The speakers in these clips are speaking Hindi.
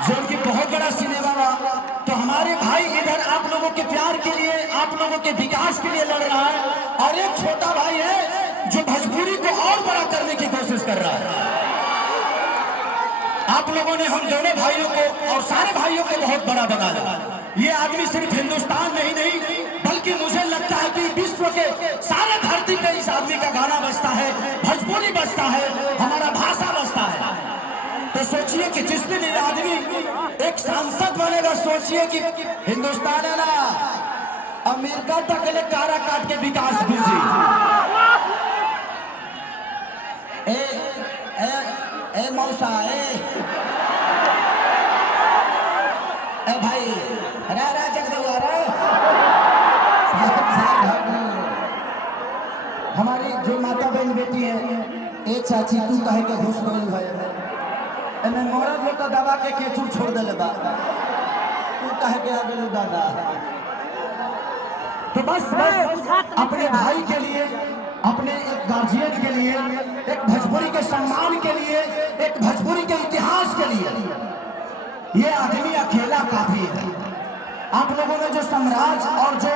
जो उनकी बहुत बड़ा सिनेमा हुआ। तो हमारे भाई इधर आप लोगों के प्यार के लिए, आप लोगों के विकास के लिए लड़ रहा है, और एक छोटा भाई है जो भोजपुरी को और बड़ा करने की कोशिश कर रहा है। आप लोगों ने हम दोनों भाइयों को और सारे भाइयों को बहुत बड़ा बना दिया। ये आदमी सिर्फ हिंदुस्तान में ही नहीं बल्कि मुझे लगता है कि विश्व के सारे धरती पे इस आदमी का गाना बजता है, भोजपुरी बजता है, हमारा भाषा बजता है। तो सोचिए कि जिस दिन ये आदमी एक सांसद बनेगा, सोचिए कि हिंदुस्तान है ना, अमेरिका तक के लिए कारा काट के विकास कीजिए। ए मौसा ए भाई रा जगदुआ रे हमारी जो माता बहन बेटी है, ए चाची तू कहे के घुस गई है एमे मरद लोग दबा के केचुर छोड़ दे बा, तू कहे के आ गेलू दादा। तो बस अपने भाई के लिए, अपने एक गार्जियन के लिए, एक भोजपुरी के सम्मान के लिए, एक भोजपुरी के इतिहास के लिए ये आदमी अकेला काफी है। आप लोगों ने जो साम्राज्य और जो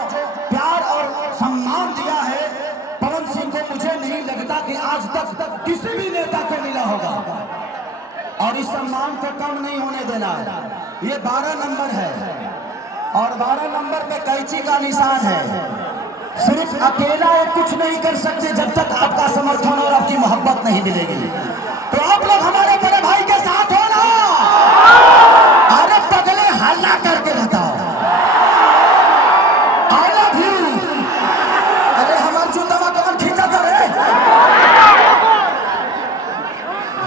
प्यार और सम्मान दिया है पवन सिंह को, मुझे नहीं लगता कि आज तक किसी भी नेता को मिला होगा, और इस सम्मान को कम नहीं होने देना है। ये 12 नंबर है और 12 नंबर पे कैंची का निशान है। सिर्फ अकेला ये कुछ नहीं कर सकते जब तक आपका समर्थन और आपकी मोहब्बत नहीं मिलेगी। तो आप लोग हमारे बड़े भाई के साथ हो ना, अरे पगले हल्ला करके बताओ आई लव यू। अरे हमारे जूता में कौन खींचा था रे?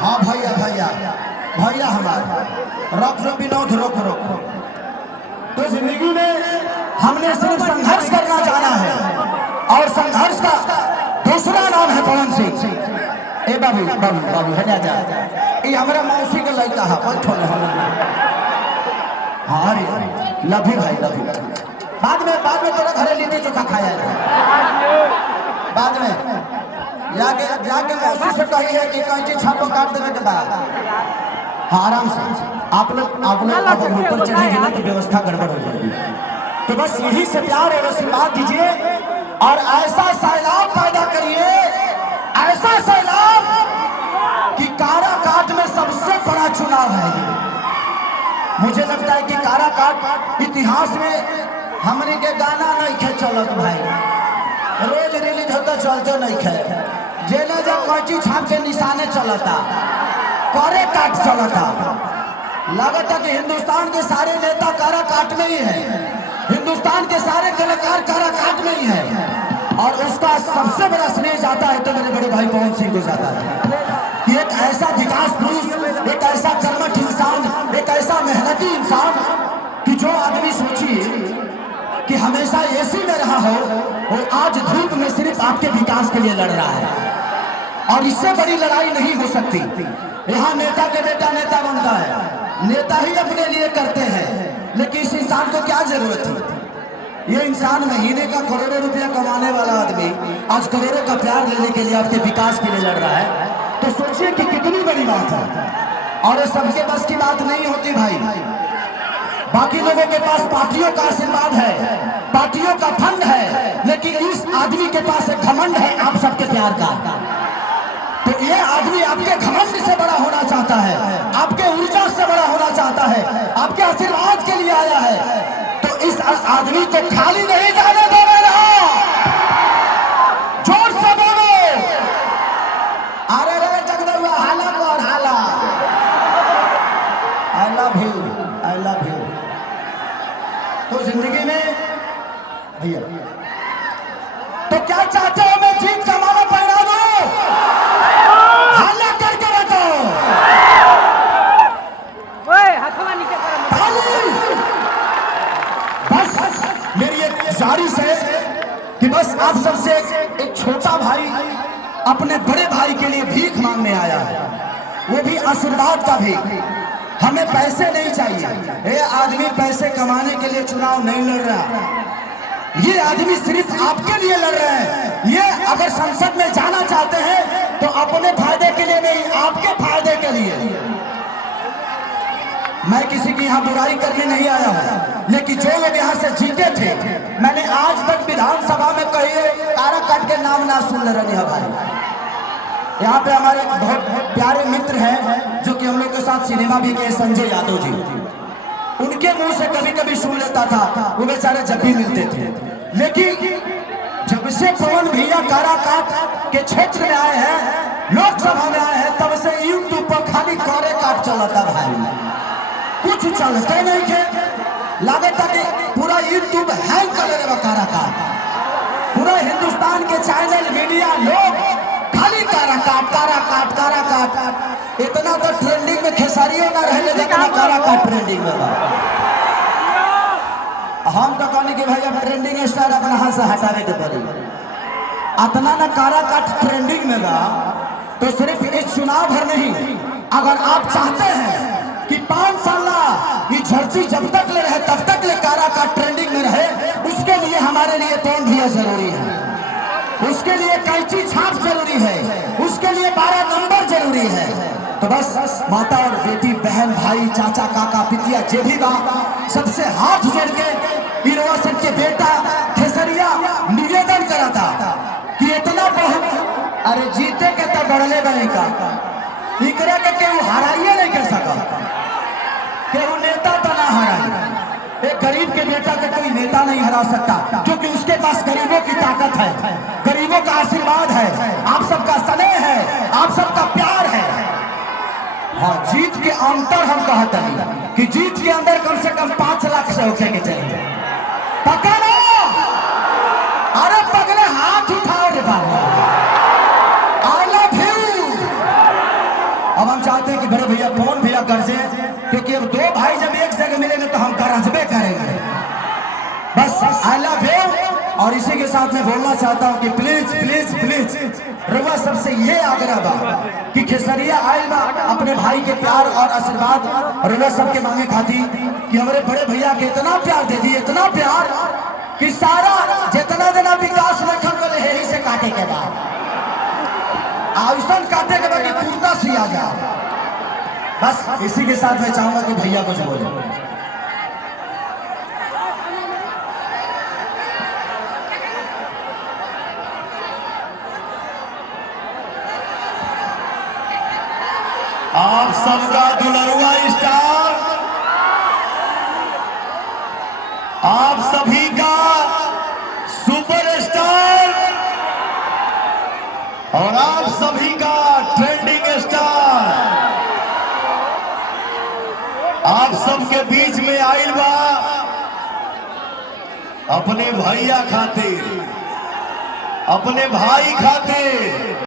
हाँ भैया भैया भैया हमारे रोक रो विनोद रोक रोक। तो जिंदगी में हमने सिर्फ संघर्ष करना जाना है, और संघर्ष का दूसरा नाम है पवन सिंह। ए बाबू बाबू बाबू है जा, ये हमारा मौसी का लड़का है, बैठो ना। हाँ रे लव यू भाई लव यू। बाद में तोरा घरे लिट्टी चोखा खाया है, बाद में जाके मौसी से कही है कि कैंची छापो काट देने के बाद। हाँ आराम से आप लोग अब ऊपर चढ़ेंगे ना तो व्यवस्था गड़बड़ हो जाएगी। तो बस यही से प्यार और आशीर्वाद दीजिए और ऐसा सैलाब पैदा करिए, ऐसा सैलाब कि काराकाट में सबसे बड़ा चुनाव है ये। मुझे लगता है कि काराकाट इतिहास में हमने के गाना नहीं खे चलत भाई, रोज रिलीज होता चलते नहीं खे, जेल जा कैंची छाप के निशाने चलता, करे काट चलता। लगता कि हिंदुस्तान के सारे नेता काराकाट में ही है, हिंदुस्तान के सारे कलाकार काराकाट में ही है, और उसका सबसे बड़ा श्रेय जाता है तो मेरे बड़े भाई पवन सिंह को जाता है कि एक ऐसा विकास पुरुष, एक ऐसा कर्मठ इंसान, एक ऐसा मेहनती इंसान कि जो आदमी सोचिए कि हमेशा एसी में रहा हो, वो आज धूप में सिर्फ आपके विकास के लिए लड़ रहा है। और इससे बड़ी लड़ाई नहीं हो सकती। यहाँ नेता के बेटा नेता बनता है, नेता ही अपने लिए करते हैं, लेकिन इस इंसान को क्या जरूरत है? ये इंसान महीने का करोड़ों रुपया कमाने वाला आदमी आज करोड़ों का प्यार लेने के लिए आपके विकास के लिए लड़ रहा है। तो सोचिए कि कितनी बड़ी बात है, और ये सबके बस की बात नहीं होती भाई। बाकी लोगों के पास पार्टियों का आशीर्वाद है, पार्टियों का फंड है, लेकिन इस आदमी के पास एक घमंड है आप सबके प्यार का। तो ये आदमी आपके घमंड से बड़ा होना चाहता है, आपके ऊर्जा से बड़ा होना चाहता है, आपके आशीर्वाद के लिए आया है। तो इस आदमी को खाली नहीं जाने देना। जोर से बोलो अरे रे जगदुआ हाला और हाला। I love you, I love you. तो जिंदगी में भैया तो क्या चाहते हो? मैं जीत का माला पहना दूं? हाला करके बताओ। बस मेरी एक गुजारिश है कि बस आप सबसे एक छोटा भाई अपने बड़े भाई के लिए भीख मांगने आया है, वो भी आशीर्वाद का भीख। हमें पैसे नहीं चाहिए, ये आदमी पैसे कमाने के लिए चुनाव नहीं लड़ रहा, ये आदमी सिर्फ आपके लिए लड़ रहे हैं। ये अगर संसद में जाना चाहते हैं तो अपने फायदे के लिए नहीं, आपके फायदे के लिए। मैं किसी की यहाँ बुराई करने नहीं आया हूँ, लेकिन जो लोग यहाँ से जीते थे, मैंने आज तक विधानसभा में कही काराकाट के नाम ना सुन रहे हैं भाई। यहाँ पे हमारे बहुत प्यारे मित्र हैं जो कि हम लोग के साथ सिनेमा भी किए, संजय यादव जी, उनके मुंह से कभी कभी सुन लेता था, वो बेचारे जब भी मिलते थे। लेकिन जब से पवन भैया काराकाट के क्षेत्र में आए हैं, लोकसभा में आए हैं, तब से यूट्यूब पर खाली काराकाट चलता भाई, कुछ चलते नहीं थे। लागत कि पूरा यूट्यूब हैंग कर रहे काराकाट, पूरा हिंदुस्तान के चैनल मीडिया लोग खाली काराकाट काराकाट काराकाट। इतना तो ट्रेंडिंग में खेसारियों ना रहे, जितना काराकाट ट्रेंडिंग में बा। हम तो कहने कि भाई अब ट्रेंडिंग स्टार अपना हाथ से हटावे के पड़ी, इतना ना काराकाट ट्रेंडिंग में बा। तो सिर्फ इस चुनाव भर नहीं, अगर आप चाहते हैं कि 5 साल ये झड़ती जब तक ले रहे तब तक ले काराकाट ट्रेंडिंग में रहे, उसके लिए हमारे लिए पेन दिया जरूरी है, उसके लिए कैंची छाप जरूरी है, उसके लिए 12 नंबर जरूरी है। तो बस माता और बेटी, बहन भाई, चाचा काका पितिया जे भी बा, सबसे हाथ जोड़ के यूनिवर्सिटी के बेटा खेसरिया निवेदन करा था कि इतना बहुत अरे जीते के तो बढ़ले बने का इकरा के केहू हराइए नहीं कर सका, केहू नेता तो ना हराई। एक गरीब के बेटा के कोई नेता नहीं हरा सकता, क्योंकि उसके पास गरीबों की ताकत है, गरीबों का आशीर्वाद है, आप सबका स्नेह है, आप सबका प्यार है। हाँ, जीत के अंतर हम कहते हैं कि जीत के अंदर कम से कम 5 लाख से होने के चाहिए। पकड़ो, अरे पगले हाथ उठाओ रे बाबा, आई लव यू। अब हम चाहते हैं कि बड़े भैया पवन भैया गरजे, क्योंकि अब 2 भाई जब एक जगह मिलेंगे तो हम गरजबे करेंगे। बस आई लव यू। और इसी के साथ मैं बोलना चाहता हूं कि प्लीज प्लीज प्लीज रउआ सबसे ये आग्रह बा कि खेसरिया आयल बा अपने भाई के प्यार और आशीर्वाद रउआ सबके मांगे खाती कि हमारे बड़े भैया के इतना प्यार दे दी, इतना प्यार कि सारा जितना देना विकास रखल गए यही से काटे के बाद आयुषन काटे के बाद कि कुर्ता सिया जा। बस इसी के साथ मैं चाहूंगा कि भैया कुछ बोले। आप सबका दुलरुआ स्टार, आप सभी का सुपरस्टार और आप सभी का ट्रेंडिंग स्टार आप सबके बीच में आइल बा अपने भैया खातिर, अपने भाई खातिर।